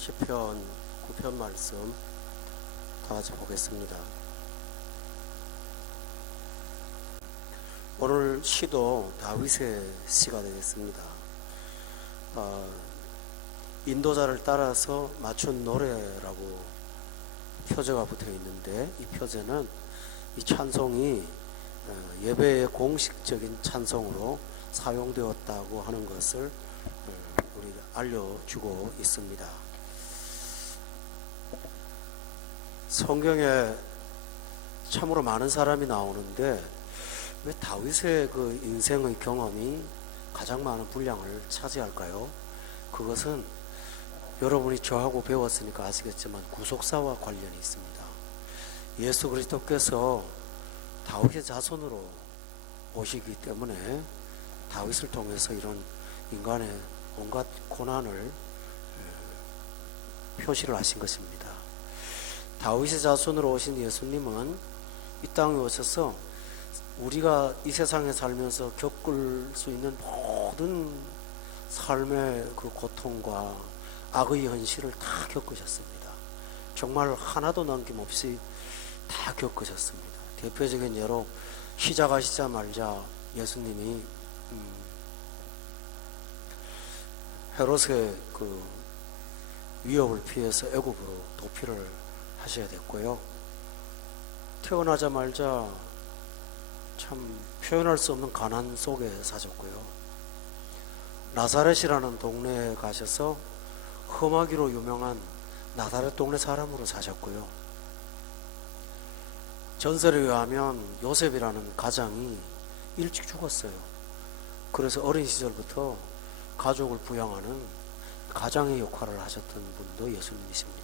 시편 9편 말씀 다 같이 보겠습니다. 오늘 시도 다윗의 시가 되겠습니다. 인도자를 따라서 맞춘 노래라고 표제가 붙어 있는데, 이 표제는 이 찬송이 예배의 공식적인 찬송으로 사용되었다고 하는 것을 우리가 알려주고 있습니다. 성경에 참으로 많은 사람이 나오는데 왜 다윗의 그 인생의 경험이 가장 많은 분량을 차지할까요? 그것은 여러분이 저하고 배웠으니까 아시겠지만 구속사와 관련이 있습니다. 예수 그리스도께서 다윗의 자손으로 오시기 때문에 다윗을 통해서 이런 인간의 온갖 고난을 표시를 하신 것입니다. 다윗의 자손으로 오신 예수님은 이 땅에 오셔서 우리가 이 세상에 살면서 겪을 수 있는 모든 삶의 그 고통과 악의 현실을 다 겪으셨습니다. 정말 하나도 남김없이 다 겪으셨습니다. 대표적인 예로 시작하시자마자 예수님이 헤롯의 그 위협을 피해서 애굽으로 도피를 하셔야 됐고요. 태어나자마자 참 표현할 수 없는 가난 속에 사셨고요. 나사렛이라는 동네에 가셔서 험하기로 유명한 나사렛 동네 사람으로 사셨고요. 전설에 의하면 요셉이라는 가장이 일찍 죽었어요. 그래서 어린 시절부터 가족을 부양하는 가장의 역할을 하셨던 분도 예수님이십니다.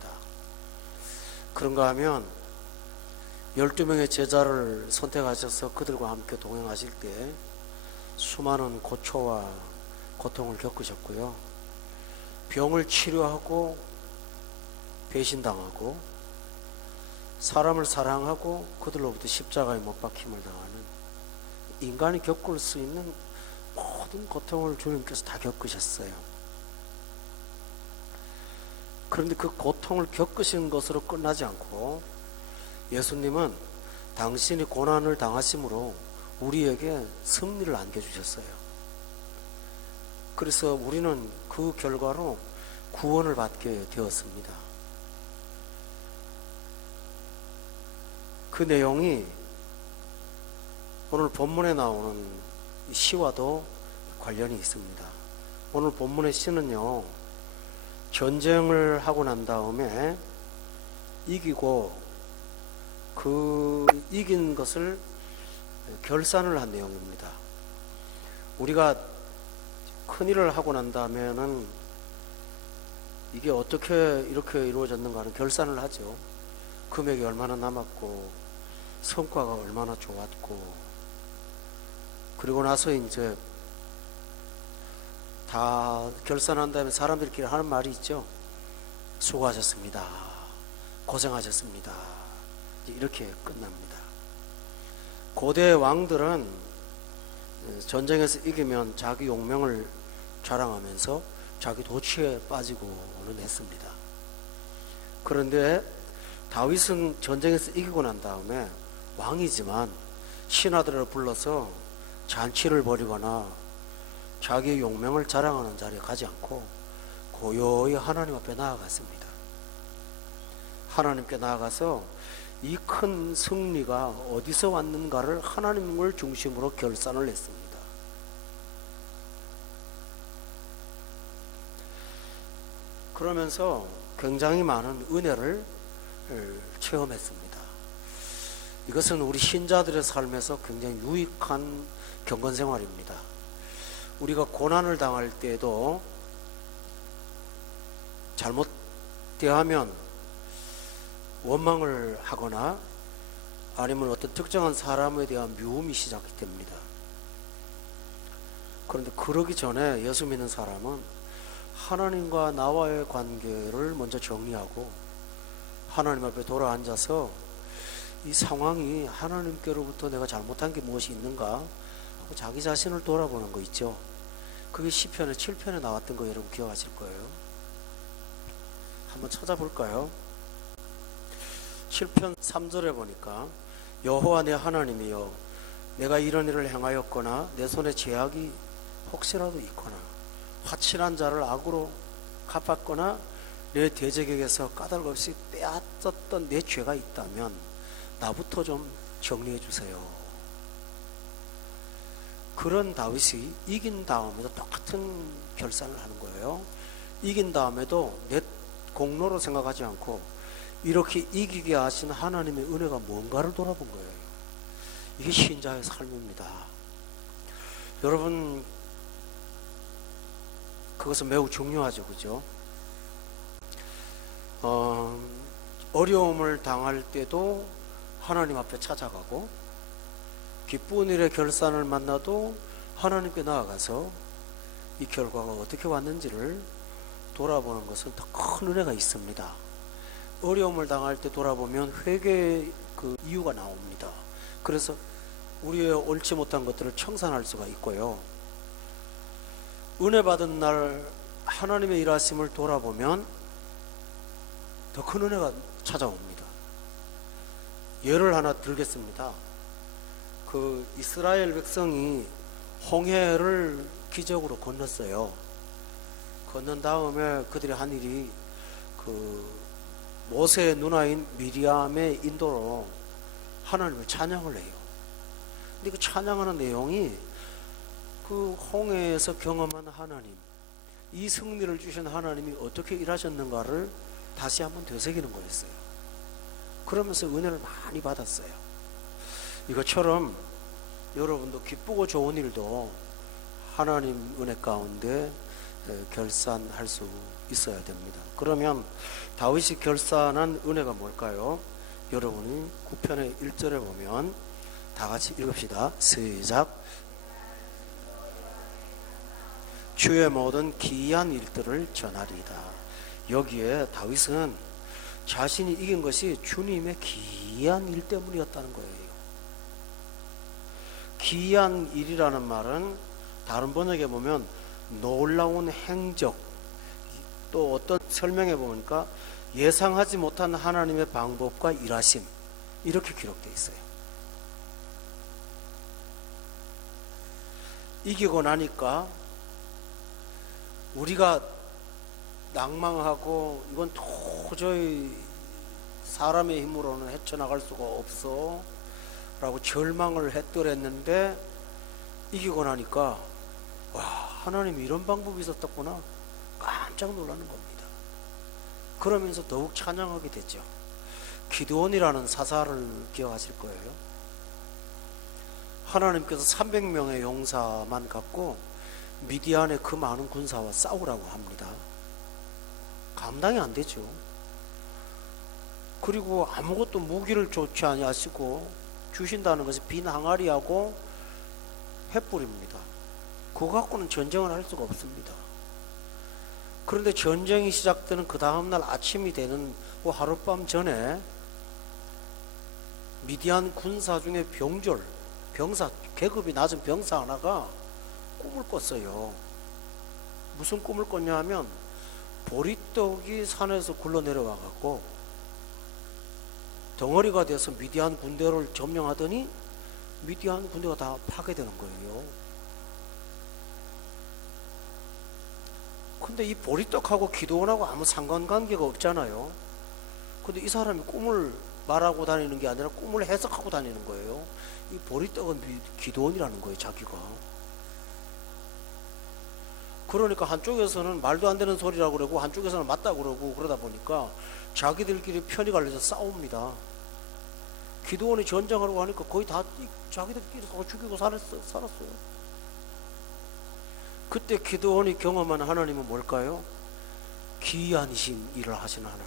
그런가 하면 12명의 제자를 선택하셔서 그들과 함께 동행하실 때 수많은 고초와 고통을 겪으셨고요. 병을 치료하고 배신당하고 사람을 사랑하고 그들로부터 십자가에 못 박힘을 당하는 인간이 겪을 수 있는 모든 고통을 주님께서 다 겪으셨어요. 그런데 그 고통을 겪으신 것으로 끝나지 않고 예수님은 당신이 고난을 당하심으로 우리에게 승리를 안겨주셨어요. 그래서 우리는 그 결과로 구원을 받게 되었습니다. 그 내용이 오늘 본문에 나오는 시와도 관련이 있습니다. 오늘 본문의 시는요, 전쟁을 하고 난 다음에 이기고 그 이긴 것을 결산을 한 내용입니다. 우리가 큰일을 하고 난 다음에는 이게 어떻게 이렇게 이루어졌는가 하는 결산을 하죠. 금액이 얼마나 남았고 성과가 얼마나 좋았고, 그리고 나서 이제 다 결산한 다음에 사람들끼리 하는 말이 있죠. 수고하셨습니다. 고생하셨습니다. 이렇게 끝납니다. 고대 왕들은 전쟁에서 이기면 자기 용명을 자랑하면서 자기 도취에 빠지고는 했습니다. 그런데 다윗은 전쟁에서 이기고 난 다음에 왕이지만 신하들을 불러서 잔치를 벌이거나 자기의 용명을 자랑하는 자리에 가지 않고 고요히 하나님 앞에 나아갔습니다. 하나님께 나아가서 이 큰 승리가 어디서 왔는가를 하나님을 중심으로 결산을 했습니다. 그러면서 굉장히 많은 은혜를 체험했습니다. 이것은 우리 신자들의 삶에서 굉장히 유익한 경건생활입니다. 우리가 고난을 당할 때에도 잘못 대하면 원망을 하거나 아니면 어떤 특정한 사람에 대한 미움이 시작이 됩니다. 그런데 그러기 전에 예수 믿는 사람은 하나님과 나와의 관계를 먼저 정리하고 하나님 앞에 돌아앉아서 이 상황이 하나님께로부터 내가 잘못한 게 무엇이 있는가 하고 자기 자신을 돌아보는 거 있죠. 그게 시편의 7편에 나왔던 거 여러분 기억하실 거예요. 한번 찾아볼까요? 7편 3절에 보니까 여호와 내 하나님이여 내가 이런 일을 행하였거나 내 손에 죄악이 혹시라도 있거나 화친한 자를 악으로 갚았거나 내 대적에게서 까닭 없이 빼앗았던 내 죄가 있다면 나부터 좀 정리해 주세요. 그런 다윗이 이긴 다음에도 똑같은 결산을 하는 거예요. 이긴 다음에도 내 공로로 생각하지 않고 이렇게 이기게 하신 하나님의 은혜가 뭔가를 돌아본 거예요. 이게 신자의 삶입니다. 여러분, 그것은 매우 중요하죠, 그죠? 어려움을 당할 때도 하나님 앞에 찾아가고 기쁜 일의 결산을 만나도 하나님께 나아가서 이 결과가 어떻게 왔는지를 돌아보는 것은 더 큰 은혜가 있습니다. 어려움을 당할 때 돌아보면 회개의 그 이유가 나옵니다. 그래서 우리의 옳지 못한 것들을 청산할 수가 있고요. 은혜 받은 날 하나님의 일하심을 돌아보면 더 큰 은혜가 찾아옵니다. 예를 하나 들겠습니다. 그 이스라엘 백성이 홍해를 기적으로 건넜어요. 건넌 다음에 그들이 한 일이 그 모세의 누나인 미리암의 인도로 하나님을 찬양을 해요. 근데 그 찬양하는 내용이 그 홍해에서 경험한 하나님, 이 승리를 주신 하나님이 어떻게 일하셨는가를 다시 한번 되새기는 거였어요. 그러면서 은혜를 많이 받았어요. 이것처럼 여러분도 기쁘고 좋은 일도 하나님 은혜 가운데 결산할 수 있어야 됩니다. 그러면 다윗이 결산한 은혜가 뭘까요? 여러분이 9편의 1절에 보면 다 같이 읽읍시다. 시작. 주의 모든 기이한 일들을 전하리이다. 여기에 다윗은 자신이 이긴 것이 주님의 기이한 일 때문이었다는 거예요. 기이한 일이라는 말은 다른 번역에 보면 놀라운 행적, 또 어떤 설명해 보니까 예상하지 못한 하나님의 방법과 일하심, 이렇게 기록되어 있어요. 이기고 나니까 우리가 낭망하고 이건 도저히 사람의 힘으로는 헤쳐나갈 수가 없어 라고 절망을 했더랬는데 이기고 나니까 와, 하나님이 이런 방법이 있었구나 깜짝 놀라는 겁니다. 그러면서 더욱 찬양하게 됐죠. 기드온이라는 사사를 기억하실 거예요. 하나님께서 300명의 용사만 갖고 미디안의 그 많은 군사와 싸우라고 합니다. 감당이 안 되죠. 그리고 아무것도 무기를 좋지 아니하시고 주신다는 것이 빈 항아리하고 횃불입니다. 그거 갖고는 전쟁을 할 수가 없습니다. 그런데 전쟁이 시작되는 그 다음날 아침이 되는 그 하룻밤 전에 미디안 군사 중에 병사, 계급이 낮은 병사 하나가 꿈을 꿨어요. 무슨 꿈을 꿨냐 하면 보리떡이 산에서 굴러 내려와 갖고 덩어리가 돼서 미디안 군대를 점령하더니 미디안 군대가 다 파괴되는 거예요. 근데 이 보리떡하고 기드온하고 아무 상관관계가 없잖아요. 근데 이 사람이 꿈을 말하고 다니는 게 아니라 꿈을 해석하고 다니는 거예요. 이 보리떡은 기드온이라는 거예요, 자기가. 그러니까 한쪽에서는 말도 안 되는 소리라고 그러고 한쪽에서는 맞다고 그러고 그러다 보니까 자기들끼리 편이 갈려서 싸웁니다. 기드온이 전쟁하려고 하니까 거의 다 자기들끼리 죽이고 살았어요. 그때 기드온이 경험한 하나님은 뭘까요? 기이하신 일을 하시는 하나님.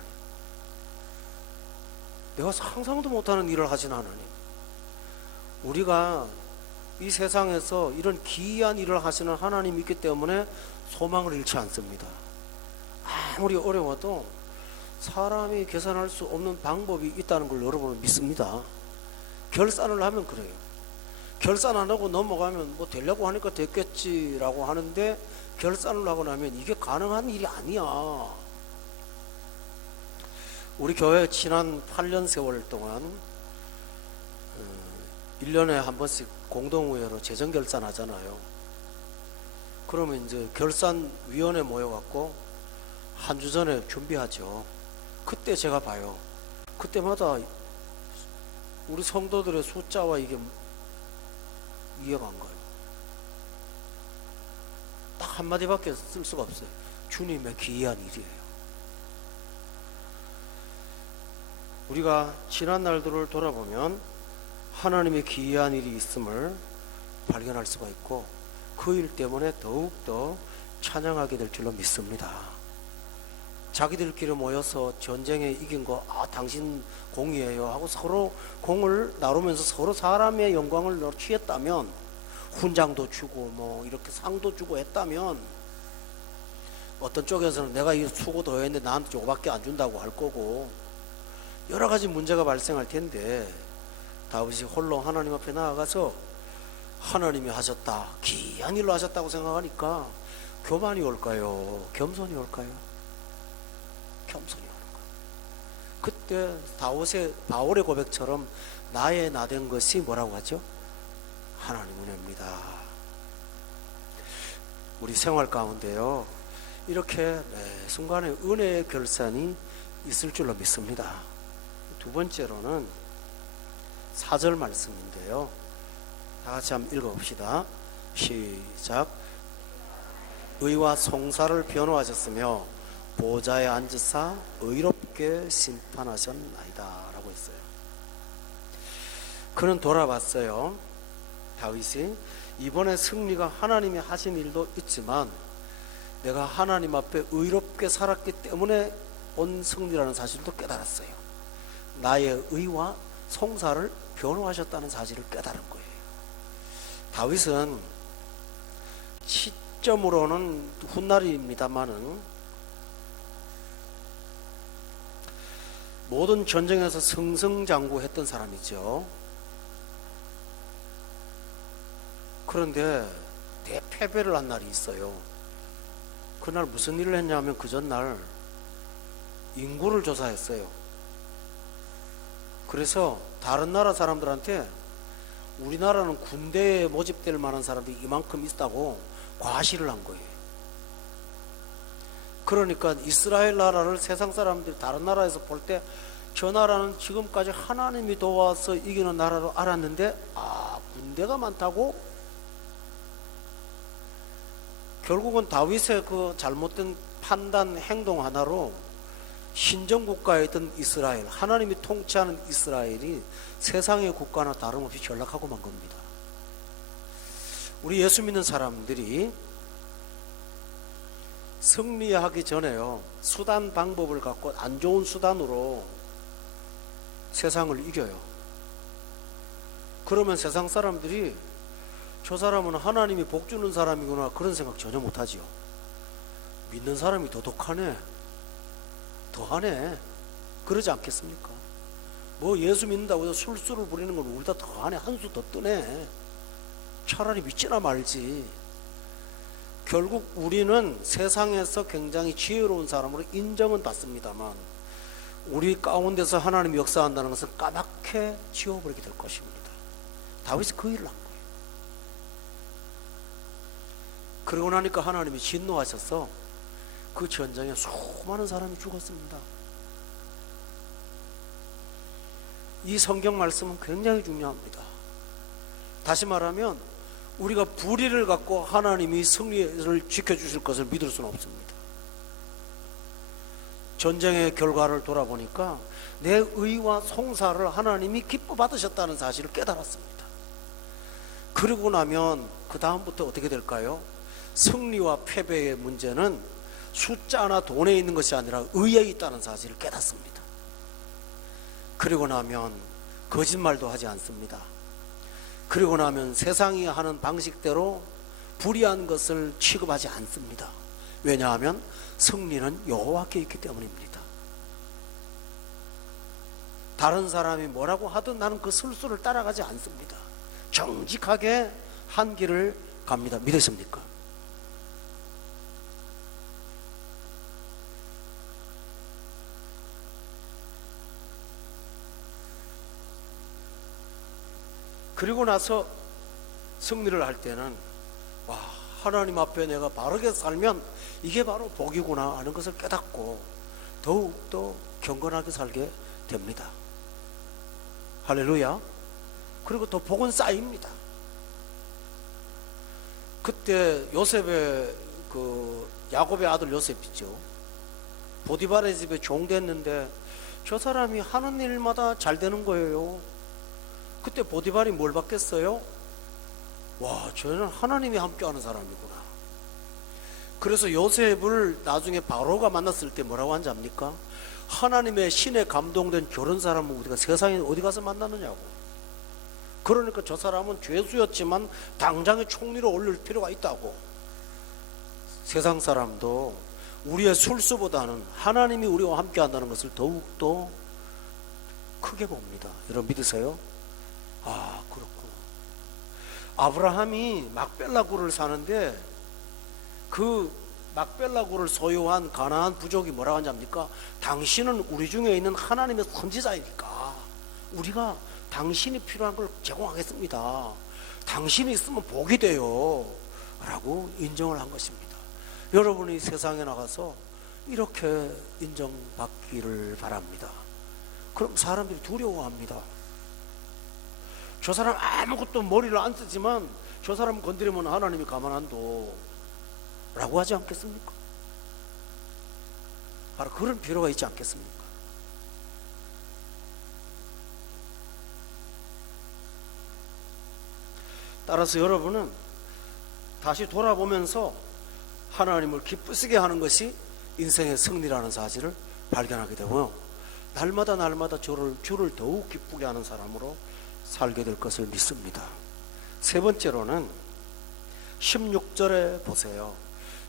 내가 상상도 못하는 일을 하시는 하나님. 우리가 이 세상에서 이런 기이한 일을 하시는 하나님이 있기 때문에 소망을 잃지 않습니다. 아무리 어려워도 사람이 계산할 수 없는 방법이 있다는 걸 여러분은 믿습니다. 결산을 하면 그래요. 결산 안 하고 넘어가면 뭐 되려고 하니까 됐겠지라고 하는데 결산을 하고 나면 이게 가능한 일이 아니야. 우리 교회 지난 8년 세월 동안 1년에 한 번씩 공동의회로 재정 결산하잖아요. 그러면 이제 결산위원회 모여갖고 한 주 전에 준비하죠. 그때 제가 봐요. 그때마다 우리 성도들의 숫자와 이게 이해가 안 가요. 딱 한마디밖에 쓸 수가 없어요. 주님의 기이한 일이에요. 우리가 지난 날들을 돌아보면 하나님의 기이한 일이 있음을 발견할 수가 있고 그 일 때문에 더욱더 찬양하게 될 줄로 믿습니다. 자기들끼리 모여서 전쟁에 이긴 거 당신 공이에요 하고 서로 공을 나누면서 서로 사람의 영광을 취했다면 훈장도 주고 뭐 이렇게 상도 주고 했다면 어떤 쪽에서는 내가 이 수고 더 했는데 나한테 조금밖에 안 준다고 할 거고 여러 가지 문제가 발생할 텐데 다윗이 홀로 하나님 앞에 나아가서 하나님이 하셨다, 기이한 일로 하셨다고 생각하니까 교만이 올까요? 겸손이 올까요? 겸손이 오는 거예요. 그때 바울의 고백처럼 나의 나된 것이 뭐라고 하죠? 하나님 은혜입니다. 우리 생활 가운데요 이렇게 매 순간에 은혜의 결산이 있을 줄로 믿습니다. 두 번째로는 4절 말씀인데요, 다 같이 한번 읽어봅시다. 시작. 의와 송사를 변호하셨으며 보좌에 앉으사 의롭게 심판하셨나이다 라고 했어요. 그는 돌아봤어요. 다윗이 이번에 승리가 하나님이 하신 일도 있지만 내가 하나님 앞에 의롭게 살았기 때문에 온 승리라는 사실도 깨달았어요. 나의 의와 송사를 변호하셨다는 사실을 깨달은 거예요. 다윗은 시점으로는 훗날입니다마는 모든 전쟁에서 승승장구했던 사람이죠. 그런데 대패배를 한 날이 있어요. 그날 무슨 일을 했냐면 그 전날 인구를 조사했어요. 그래서 다른 나라 사람들한테 우리나라는 군대에 모집될 만한 사람들이 이만큼 있다고 과시를 한 거예요. 그러니까 이스라엘 나라를 세상 사람들이 다른 나라에서 볼 때 저 나라는 지금까지 하나님이 도와서 이기는 나라로 알았는데 군대가 많다고? 결국은 다윗의 그 잘못된 판단 행동 하나로 신정국가에 있던 이스라엘, 하나님이 통치하는 이스라엘이 세상의 국가나 다름없이 전락하고 만 겁니다. 우리 예수 믿는 사람들이 승리하기 전에요 수단 방법을 갖고 안 좋은 수단으로 세상을 이겨요. 그러면 세상 사람들이 저 사람은 하나님이 복 주는 사람이구나 그런 생각 전혀 못하지요. 믿는 사람이 더 독하네, 더하네 그러지 않겠습니까? 뭐 예수 믿는다고 해서 술수를 부리는 건 우리다 더하네, 한 수 더 뜨네, 차라리 믿지나 말지. 결국 우리는 세상에서 굉장히 지혜로운 사람으로 인정은 받습니다만 우리 가운데서 하나님이 역사한다는 것은 까맣게 지워버리게 될 것입니다. 다윗이 그 일을 한 거예요. 그러고 나니까 하나님이 진노하셔서 그 전쟁에 수많은 사람이 죽었습니다. 이 성경 말씀은 굉장히 중요합니다. 다시 말하면 우리가 불의를 갖고 하나님이 승리를 지켜주실 것을 믿을 수는 없습니다. 전쟁의 결과를 돌아보니까 내 의와 송사를 하나님이 기뻐 받으셨다는 사실을 깨달았습니다. 그러고 나면 그 다음부터 어떻게 될까요? 승리와 패배의 문제는 숫자나 돈에 있는 것이 아니라 의에 있다는 사실을 깨닫습니다. 그리고 나면 거짓말도 하지 않습니다. 그리고 나면 세상이 하는 방식대로 불의한 것을 취급하지 않습니다. 왜냐하면 승리는 여호와께 있기 때문입니다. 다른 사람이 뭐라고 하든 나는 그 술수를 따라가지 않습니다. 정직하게 한 길을 갑니다. 믿으십니까? 그리고 나서 승리를 할 때는 와, 하나님 앞에 내가 바르게 살면 이게 바로 복이구나 하는 것을 깨닫고 더욱더 경건하게 살게 됩니다. 할렐루야. 그리고 또 복은 쌓입니다. 그때 요셉의 야곱의 아들 요셉이죠. 보디발의 집에 종 됐는데 저 사람이 하는 일마다 잘 되는 거예요. 그때 보디발이 뭘 받겠어요? 와, 저는 하나님이 함께하는 사람이구나. 그래서 요셉을 나중에 바로가 만났을 때 뭐라고 한지 압니까? 하나님의 신에 감동된 결혼 사람은 우리가 세상에 어디 가서 만나느냐고. 그러니까 저 사람은 죄수였지만 당장에 총리로 올릴 필요가 있다고. 세상 사람도 우리의 술수보다는 하나님이 우리와 함께 한다는 것을 더욱더 크게 봅니다. 여러분 믿으세요? 아, 그렇구나. 아브라함이 막벨라굴을 사는데 그 막벨라굴을 소유한 가나안 부족이 뭐라고 하는지 압니까? 당신은 우리 중에 있는 하나님의 선지자이니까 우리가 당신이 필요한 걸 제공하겠습니다. 당신이 있으면 복이 돼요 라고 인정을 한 것입니다. 여러분이 세상에 나가서 이렇게 인정받기를 바랍니다. 그럼 사람들이 두려워합니다. 저 사람 아무것도 머리를 안 쓰지만 저 사람 건드리면 하나님이 가만 안 둬 라고 하지 않겠습니까? 바로 그런 필요가 있지 않겠습니까? 따라서 여러분은 다시 돌아보면서 하나님을 기쁘시게 하는 것이 인생의 승리라는 사실을 발견하게 되고요, 날마다 주를 더욱 기쁘게 하는 사람으로 살게 될 것을 믿습니다. 세 번째로는 16절에 보세요.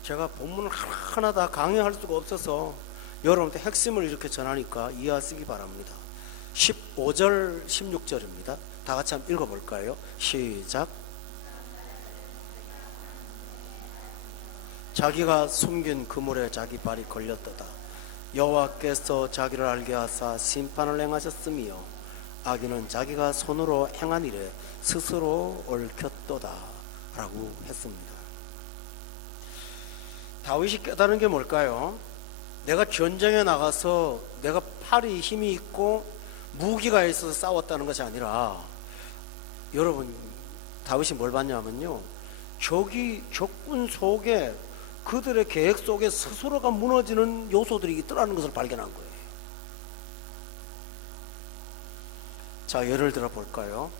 제가 본문을 하나하나 다 강의할 수가 없어서 여러분한테 핵심을 이렇게 전하니까 이해하시기 바랍니다. 15절 16절입니다 다 같이 한번 읽어볼까요? 시작. 자기가 숨긴 그물에 자기 발이 걸렸도다. 여호와께서 자기를 알게 하사 심판을 행하셨으며 악인은 자기가 손으로 행한 일에 스스로 얽혔도다 라고 했습니다. 다윗이 깨달은 게 뭘까요? 내가 전쟁에 나가서 내가 팔이 힘이 있고 무기가 있어서 싸웠다는 것이 아니라, 여러분 다윗이 뭘 봤냐면요, 적군 속에 그들의 계획 속에 스스로가 무너지는 요소들이 있더라는 것을 발견한 거예요. 자, 예를 들어 볼까요?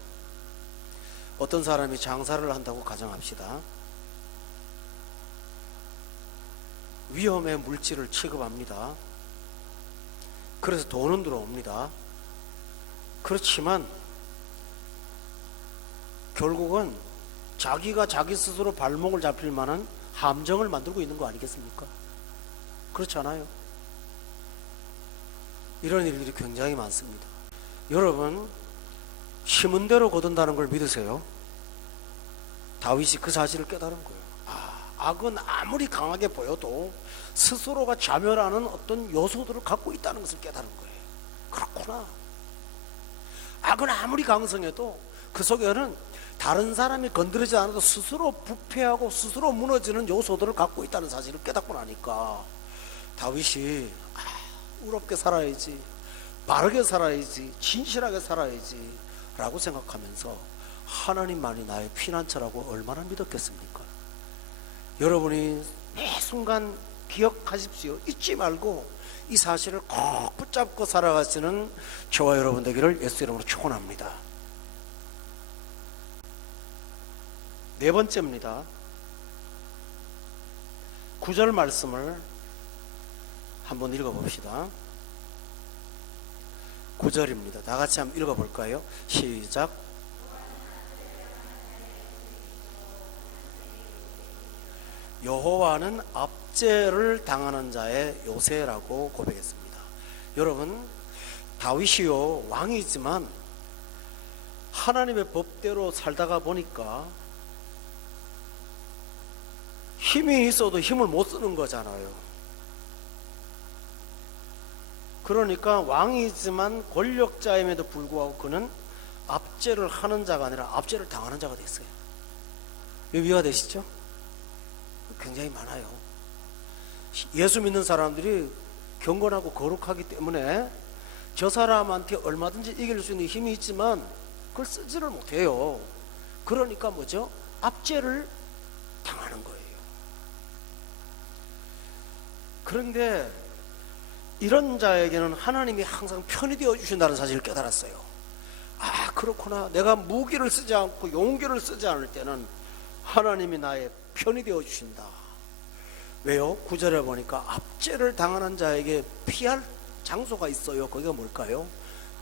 어떤 사람이 장사를 한다고 가정합시다. 위험의 물질을 취급합니다. 그래서 돈은 들어옵니다. 그렇지만 결국은 자기가 자기 스스로 발목을 잡힐 만한 함정을 만들고 있는 거 아니겠습니까? 그렇지 않아요? 이런 일들이 굉장히 많습니다. 여러분, 심은 대로 거둔다는 걸 믿으세요? 다윗이 그 사실을 깨달은 거예요. 악은 아무리 강하게 보여도 스스로가 자멸하는 어떤 요소들을 갖고 있다는 것을 깨달은 거예요. 그렇구나. 악은 아무리 강성해도 그 속에는 다른 사람이 건드리지 않아도 스스로 부패하고 스스로 무너지는 요소들을 갖고 있다는 사실을 깨닫고 나니까 다윗이 의롭게 살아야지, 바르게 살아야지, 진실하게 살아야지 라고 생각하면서 하나님만이 나의 피난처라고 얼마나 믿었겠습니까? 여러분이 매 순간 기억하십시오. 잊지 말고 이 사실을 꼭 붙잡고 살아가시는 저와 여러분 되기를 예수 이름으로 축원합니다. 네 번째입니다. 9절 말씀을 한번 읽어봅시다. 9절입니다. 다 같이 한번 읽어볼까요? 시작. 여호와는 압제를 당하는 자의 요새라고 고백했습니다. 여러분, 다윗이요 왕이지만 하나님의 법대로 살다가 보니까 힘이 있어도 힘을 못 쓰는 거잖아요. 그러니까 왕이지만 권력자임에도 불구하고 그는 압제를 하는 자가 아니라 압제를 당하는 자가 됐어요. 이해가 되시죠? 굉장히 많아요. 예수 믿는 사람들이 경건하고 거룩하기 때문에 저 사람한테 얼마든지 이길 수 있는 힘이 있지만 그걸 쓰지를 못해요. 그러니까 뭐죠? 압제를 당하는 거예요. 그런데 이런 자에게는 하나님이 항상 편이 되어 주신다는 사실을 깨달았어요. 아, 그렇구나. 내가 무기를 쓰지 않고 용기를 쓰지 않을 때는 하나님이 나의 편이 되어 주신다. 왜요? 9절에 보니까 압제를 당하는 자에게 피할 장소가 있어요. 거기가 뭘까요?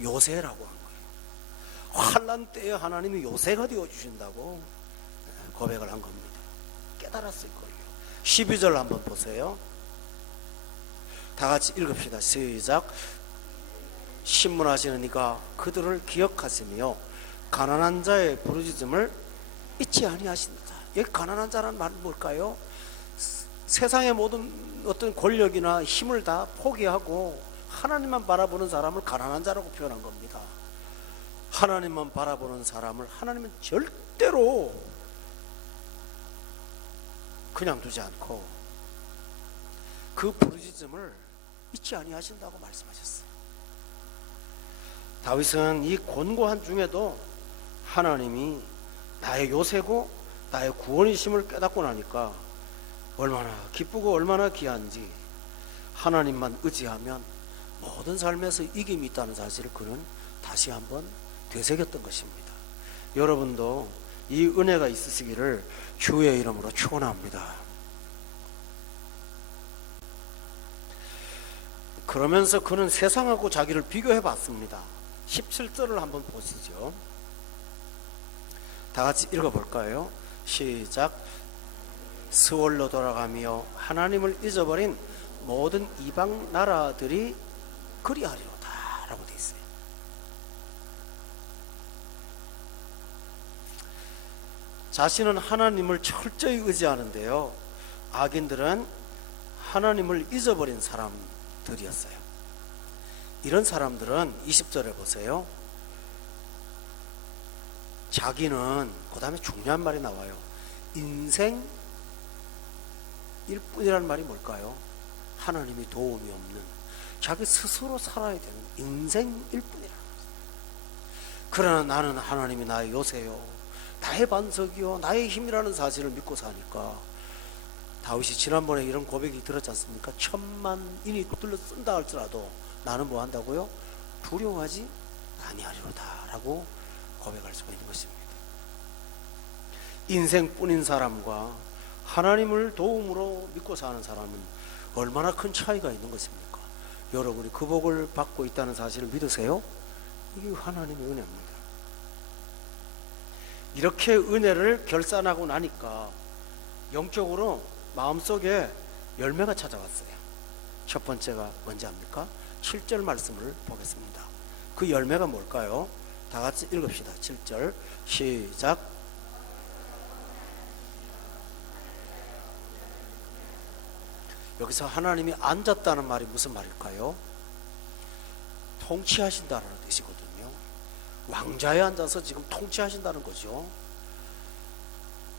요새라고 한 거예요. 환난 때에 하나님이 요새가 되어 주신다고 고백을 한 겁니다. 깨달았을 거예요. 12절 한번 보세요. 다 같이 읽읍시다. 시작. 신문하시는 이가 그들을 기억하시며 가난한 자의 부르짖음을 잊지 아니하신다. 여기 가난한 자란 말은 뭘까요? 세상의 모든 어떤 권력이나 힘을 다 포기하고 하나님만 바라보는 사람을 가난한 자라고 표현한 겁니다. 하나님만 바라보는 사람을 하나님은 절대로 그냥 두지 않고 그 부르짖음을 잊지 아니하신다고 말씀하셨어요. 다윗은 이 곤고한 중에도 하나님이 나의 요새고 나의 구원이심을 깨닫고 나니까 얼마나 기쁘고 얼마나 귀한지, 하나님만 의지하면 모든 삶에서 이김이 있다는 사실을 그는 다시 한번 되새겼던 것입니다. 여러분도 이 은혜가 있으시기를 주의 이름으로 축원합니다. 그러면서 그는 세상하고 자기를 비교해 봤습니다. 17절을 한번 보시죠. 다 같이 읽어볼까요? 시작. 스월로 돌아가며 하나님을 잊어버린 모든 이방 나라들이 그리하리로다 라고 되어 있어요. 자신은 하나님을 철저히 의지하는데요, 악인들은 하나님을 잊어버린 사람들이었어요. 이런 사람들은 20절에 보세요. 자기는, 그 다음에 중요한 말이 나와요. 인생일 뿐이라는 말이 뭘까요? 하나님이 도움이 없는, 자기 스스로 살아야 되는 인생일 뿐이라는 거죠. 그러나 나는 하나님이 나의 요새요, 나의 반석이요, 나의 힘이라는 사실을 믿고 사니까, 다윗이 지난번에 이런 고백이 들었지 않습니까? 1000만인이 들러 쓴다 할지라도 나는 뭐 한다고요? 두려워하지 아니하리로다 라고 고백할 수가 있는 것입니다. 인생뿐인 사람과 하나님을 도움으로 믿고 사는 사람은 얼마나 큰 차이가 있는 것입니까? 여러분이 그 복을 받고 있다는 사실을 믿으세요? 이게 하나님의 은혜입니다. 이렇게 은혜를 결산하고 나니까 영적으로 마음속에 열매가 찾아왔어요. 첫 번째가 뭔지 압니까? 7절 말씀을 보겠습니다. 그 열매가 뭘까요? 다 같이 읽읍시다. 7절 시작. 여기서 하나님이 앉았다는 말이 무슨 말일까요? 통치하신다는 뜻이거든요. 왕자에 앉아서 지금 통치하신다는 거죠.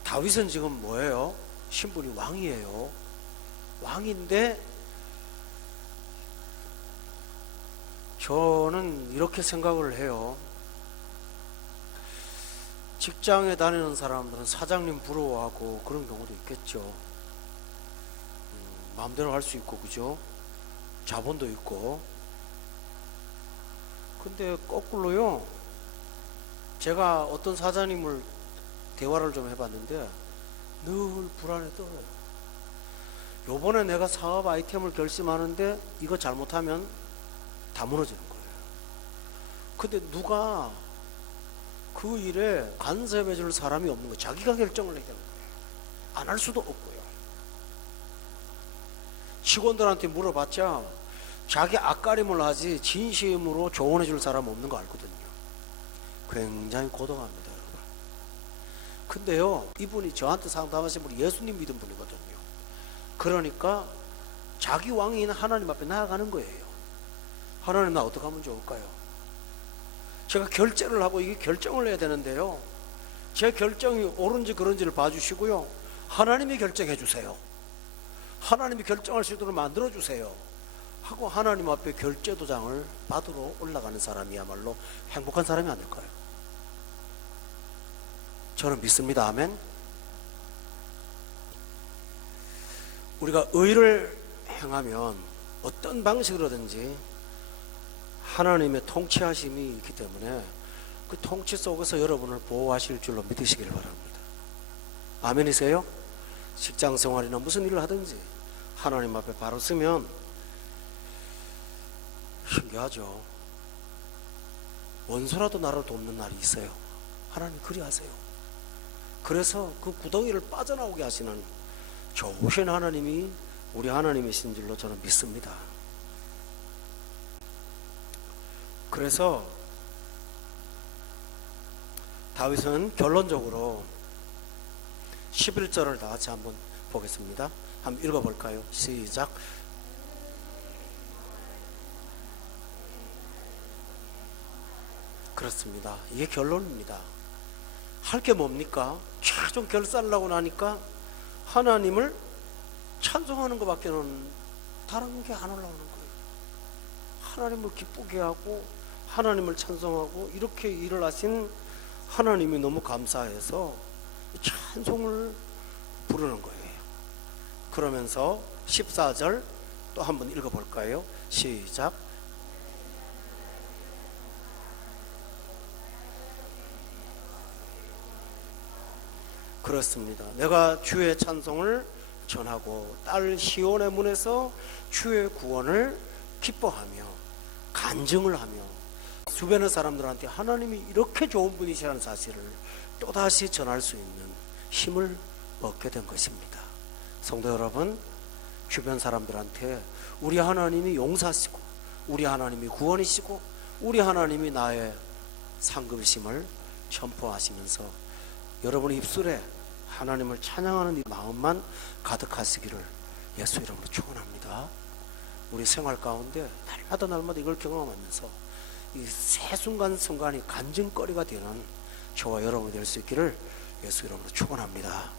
다윗은 지금 뭐예요? 신분이 왕이에요. 왕인데 저는 이렇게 생각을 해요. 직장에 다니는 사람들은 사장님 부러워하고 그런 경우도 있겠죠. 마음대로 할 수 있고, 그죠? 자본도 있고. 근데 거꾸로요, 제가 어떤 사장님을 대화를 좀 해봤는데 늘 불안에 떨어요. 요번에 내가 사업 아이템을 결심하는데 이거 잘못하면 다 무너지는 거예요. 근데 누가 그 일에 간섭해 줄 사람이 없는 거예요. 자기가 결정을 해야 되는 거예요. 안 할 수도 없고요. 직원들한테 물어봤자 자기 앞가림을 하지 진심으로 조언해 줄 사람 없는 거 알거든요. 굉장히 고독합니다, 여러분. 근데요, 이분이 저한테 상담하신 분이 예수님 믿은 분이거든요. 그러니까 자기 왕인 하나님 앞에 나아가는 거예요. 하나님, 나 어떻게 하면 좋을까요? 제가 결제를 하고 이게 결정을 해야 되는데요, 제 결정이 옳은지 그런지를 봐주시고요, 하나님이 결정해 주세요. 하나님이 결정할 수 있도록 만들어 주세요 하고 하나님 앞에 결제 도장을 받으러 올라가는 사람이야말로 행복한 사람이 아닐까요? 저는 믿습니다. 아멘. 우리가 의를 행하면 어떤 방식으로든지 하나님의 통치하심이 있기 때문에 그 통치 속에서 여러분을 보호하실 줄로 믿으시기를 바랍니다. 아멘이세요? 직장 생활이나 무슨 일을 하든지 하나님 앞에 바로 서면 신기하죠. 원수라도 나를 돕는 날이 있어요. 하나님 그리하세요. 그래서 그 구덩이를 빠져나오게 하시는 좋으신 하나님이 우리 하나님이신 줄로 저는 믿습니다. 그래서 다윗은 결론적으로 11절을 다 같이 한번 보겠습니다. 한번 읽어볼까요? 시작. 그렇습니다. 이게 결론입니다. 할 게 뭡니까? 최종 결산을 하고 나니까 하나님을 찬송하는 것밖에는 다른 게 안 올라오는 거예요. 하나님을 기쁘게 하고 하나님을 찬송하고 이렇게 일을 하신 하나님이 너무 감사해서 찬송을 부르는 거예요. 그러면서 14절 또 한번 읽어볼까요? 시작. 그렇습니다. 내가 주의 찬송을 전하고 딸 시온의 문에서 주의 구원을 기뻐하며 간증을 하며 주변의 사람들한테 하나님이 이렇게 좋은 분이시라는 사실을 또다시 전할 수 있는 힘을 얻게 된 것입니다. 성도 여러분, 주변 사람들한테 우리 하나님이 용사시고 우리 하나님이 구원이시고 우리 하나님이 나의 상급이심을 선포하시면서 여러분의 입술에 하나님을 찬양하는 이 마음만 가득하시기를 예수 이름으로 축원합니다. 우리 생활 가운데 날마다 이걸 경험하면서 이 새 순간순간이 간증거리가 되는 저와 여러분이 될 수 있기를 예수 이름으로 축원합니다.